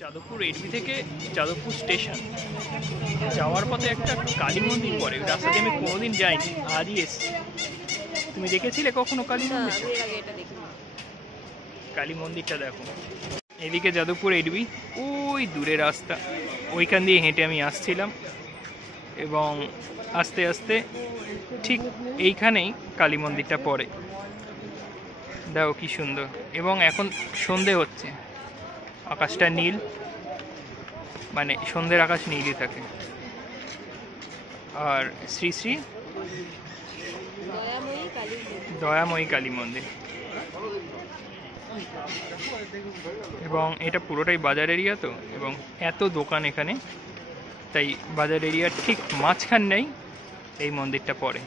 Jadavpur Adobe থেকে Jadavpur station যাওয়ার পথে একটা কালী মন্দির পড়ে। রাস্তাতে আমি কোনোদিন যাইনি, আজই এসেছি। তুমি দেখেছিলে কখনো কালী মন্দির? কালী মন্দিরটা দেখো। এদিকে যাদবপুর এডবি, ওই দূরে রাস্তা, ওইখান দিয়ে হেঁটে আমি আসছিলাম এবং আস্তে আস্তে ঠিক এইখানেই কালী মন্দিরটা পড়ে। দেখো কি সুন্দর। এবং এখন সন্ধে হচ্ছে, আকাশটা নীল, মানে সন্ধ্যের আকাশ নীলই থাকে। আর শ্রী শ্রী দয়াময়ী কালী মন্দির। এবং এটা পুরোটাই বাজার এরিয়া তো, এবং এত দোকান এখানে, তাই বাজার এরিয়ার ঠিক মাঝখানেই এই মন্দিরটা পড়ে।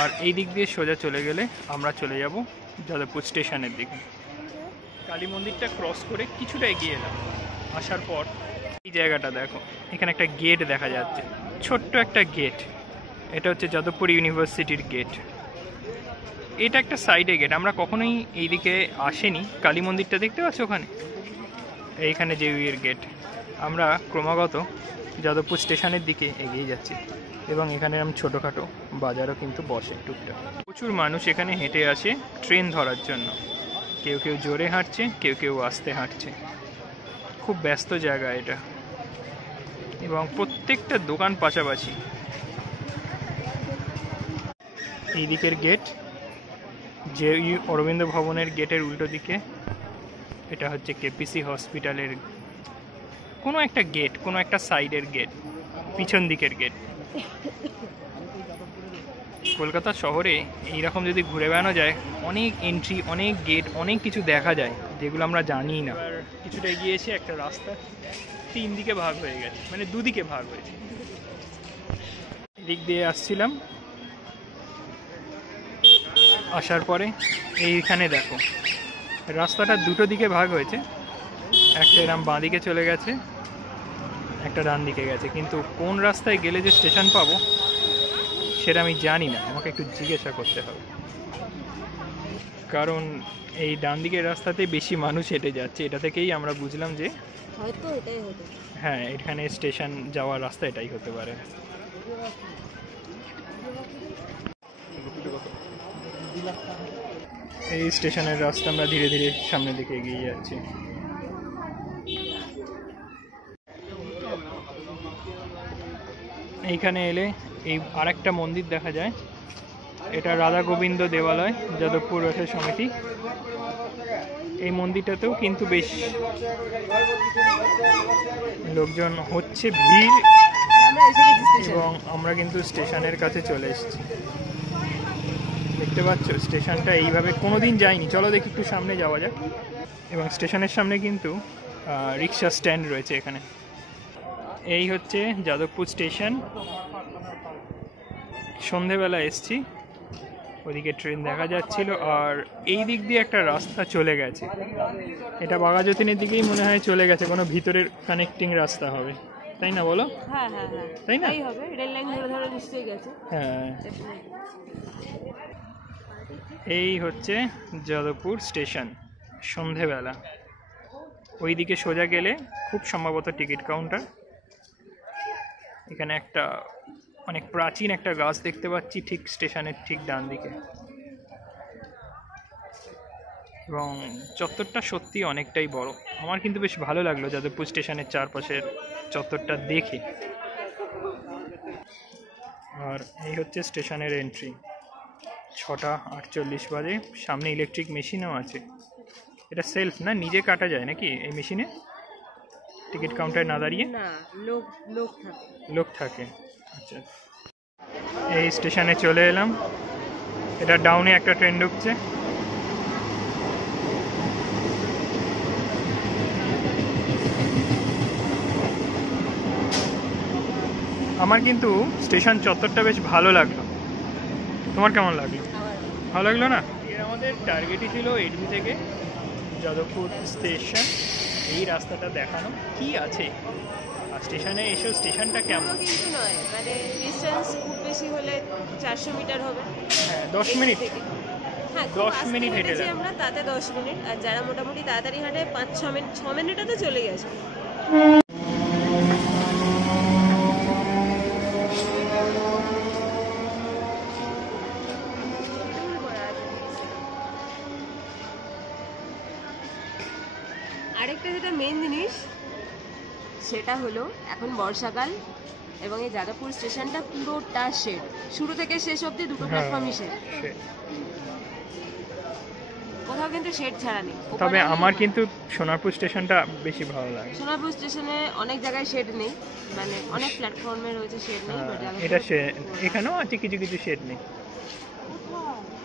আর এই দিক দিয়ে সোজা চলে গেলে আমরা চলে যাব যাদবপুর স্টেশনের দিকে। কালী মন্দিরটা ক্রস করে কিছুটা এগিয়ে এলাম, আসার পর এই জায়গাটা দেখো, এখানে একটা গেট দেখা যাচ্ছে, ছোট্ট একটা গেট। এটা হচ্ছে যাদবপুর ইউনিভার্সিটির গেট। এটা একটা সাইডে গেট, আমরা কখনোই এইদিকে আসেনি। কালী মন্দিরটা দেখতে পাচ্ছ ওখানে, এইখানে যে গেট। আমরা ক্রমাগত যাদবপুর স্টেশনের দিকে এগিয়ে যাচ্ছি এবং এখানে আমি ছোটোখাটো বাজারও কিন্তু বসে টুকটাক। প্রচুর মানুষ এখানে হেঁটে আসে ট্রেন ধরার জন্য। কেউ কেউ জোরে হাঁটছে, কেউ কেউ আস্তে হাঁটছে। খুব ব্যস্ত জায়গা এটা, এবং প্রত্যেকটা দোকান পাশাপাশি। এই দিকের গেট যে অরবিন্দ ভবনের গেটের উল্টো দিকে, এটা হচ্ছে কেপিসি হসপিটালের কোনো একটা গেট, কোনো একটা সাইডের গেট, পিছন দিকের গেট। কলকাতা শহরে এইরকম যদি ঘুরে বেড়ানো যায়, অনেক এন্ট্রি, অনেক গেট, অনেক কিছু দেখা যায় যেগুলো আমরা জানি না। আর কিছুটা এগিয়ে এসে একটা রাস্তা 3 দিকে ভাগ হয়ে গেছে, মানে 2 দিকে ভাগ হয়েছে। এদিক দিয়ে আসছিলাম, আসার পরে এইখানে দেখো রাস্তাটা 2টো দিকে ভাগ হয়েছে। একটা এরম বাঁ দিকে চলে গেছে, একটা ডান দিকে গেছে, কিন্তু কোন রাস্তায় গেলে যে স্টেশন পাবো সেটা আমি জানি না, আমাকে একটু জিজ্ঞাসা করতে হবে। কারণ এই ডান দিকের রাস্তাতে বেশি মানুষ হেঁটে যাচ্ছে, এটা থেকেই আমরা বুঝলাম যে হয়তো এটাই হতে পারে। হ্যাঁ, এখানে স্টেশন যাওয়ার রাস্তা এটাই হতে পারে। এই স্টেশনের রাস্তা আমরা ধীরে ধীরে সামনের দিকে এগিয়ে যাচ্ছি। এইখানে এলে এই আরেকটা মন্দির দেখা যায়, এটা রাধা গোবিন্দ দেবালয়, যাদবপুর রথের সমিতি। এই মন্দিরটাতেও কিন্তু বেশ লোকজন হচ্ছে, ভিড়। এবং আমরা কিন্তু স্টেশনের কাছে চলে এসেছি, দেখতে পাচ্ছ স্টেশনটা এইভাবে কোনোদিন যাইনি। চলো দেখি একটু সামনে যাওয়া যাক। এবং স্টেশনের সামনে কিন্তু রিক্সা স্ট্যান্ড রয়েছে এখানে। এই হচ্ছে যাদবপুর স্টেশন। সন্ধেবেলা এসছি, ওদিকে ট্রেন দেখা যাচ্ছিল, আর এই দিক দিয়ে একটা রাস্তা চলে গেছে। এটা বাঘাযতীনের দিকেই মনে হয় চলে গেছে, কোনো ভিতরের কানেক্টিং রাস্তা হবে, তাই না বলো? হ্যাঁ হ্যাঁ হ্যাঁ, তাই না? রেল লাইন ধরে ধরে নিশ্চয়ই গেছে। হ্যাঁ, এই হচ্ছে যাদবপুর স্টেশন সন্ধেবেলা। ওই দিকে সোজা গেলে খুব সম্ভবত টিকিট কাউন্টার। এখানে একটা অনেক প্রাচীন একটা গাছ দেখতে পাচ্ছি ঠিক স্টেশনের ঠিক ডান দিকে। এবং চত্বরটা সত্যি অনেকটাই বড়। আমার কিন্তু বেশ ভালো লাগলো যাদবপুর স্টেশনের চারপাশের চত্বরটা দেখে। আর এই হচ্ছে স্টেশনের এন্ট্রি। 6:48 বাজে। সামনে ইলেকট্রিক মেশিনও আছে। এটা সেলফ না, নিজে কাটা যায় নাকি এই মেশিনে? টিকিট কাউন্টারে না দাঁড়িয়ে? না, লোক থাকে। আচ্ছা, এই স্টেশনে চলে এলাম। এটা ডাউনে একটা ট্রেন ঢুকছে। আমার কিন্তু স্টেশন চত্বরটা বেশ ভালো লাগলো। তোমার কেমন লাগলো? ভালো লাগলো না? আমাদের টার্গেটই ছিল এডবি থেকে যাদবপুর স্টেশন, এই রাস্তাটা দেখানো কি আছে, আর স্টেশনে এসেও স্টেশনটা কেমন। কিছু নয়, মানে ডিসটেন্স খুব বেশি হলে 400 মিটার হবে। হ্যাঁ, 10 মিনিট। হ্যাঁ, 10 মিনিট হেঁটে হেঁটেছি যাবো। আমরা, তাতে 10 মিনিট। আর যারা মোটামুটি তাড়াতাড়ি হাঁটে 5-6 মিনিট, 6 মিনিটে তো চলেই আসবে। আরেকটা যেটা মেন জিনিস সেটা হলো এখন বর্ষাকাল এবং এই যাদবপুর স্টেশনটা পুরোটা শেড, শুরু থেকে শেষ অবধি দুটো প্ল্যাটফর্মই শেড, কোথাও কিন্তু শেড ছাড়া নেই। তবে আমার কিন্তু সোনারপুর স্টেশনটা বেশি ভালো লাগে। সোনারপুর স্টেশনে অনেক জায়গায় শেড নেই, মানে অনেক প্ল্যাটফর্মে রয়েছে শেড নেই, বাট এটা এখানেও আছে কিছু কিছু শেড নেই।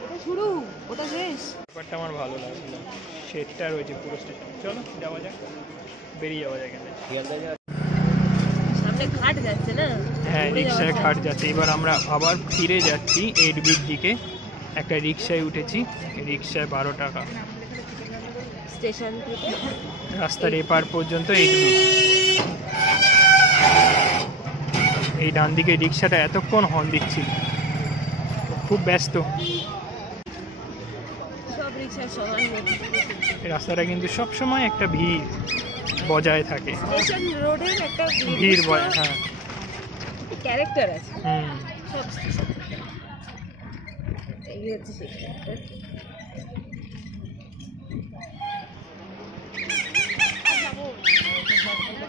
এটা শুরু, ওটা শেষ। ব্যাপারটা আমার ভালো লাগছিল, শেডটা রয়েছে পুরো স্টেশন। চলো যাওয়া যাক, বেরিয়ে যাওয়া যাক এখানে। সামনে ঘাট যাচ্ছে না? হ্যাঁ, ঘুরে রিক্সায় যাওয়া ঘাট যায়। যাচ্ছে। এবার আমরা আবার ফিরে যাচ্ছি 8 বির দিকে। একটা রিক্সায় উঠেছি, রিক্সায় 12 টাকা, স্টেশন থেকে রাস্তার এপার পর্যন্ত 8 বি। এই ডান দিকে রিক্সাটা এতক্ষণ হর্ন দিচ্ছিল, খুব ব্যস্ত। সব রিক্সার সমান গতি। এই রাস্তাটা কিন্তু সবসময় একটা ভিড় বজায় থাকে, স্টেশন রোডের একটা ভিড় হ্যাঁ। ক্যারেক্টার আছে হুম, সব স্টেশন। এই হচ্ছে সেই character।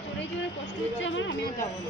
চড়ে চড়ে কষ্ট হচ্ছে আমার, আমি আর যাবো না।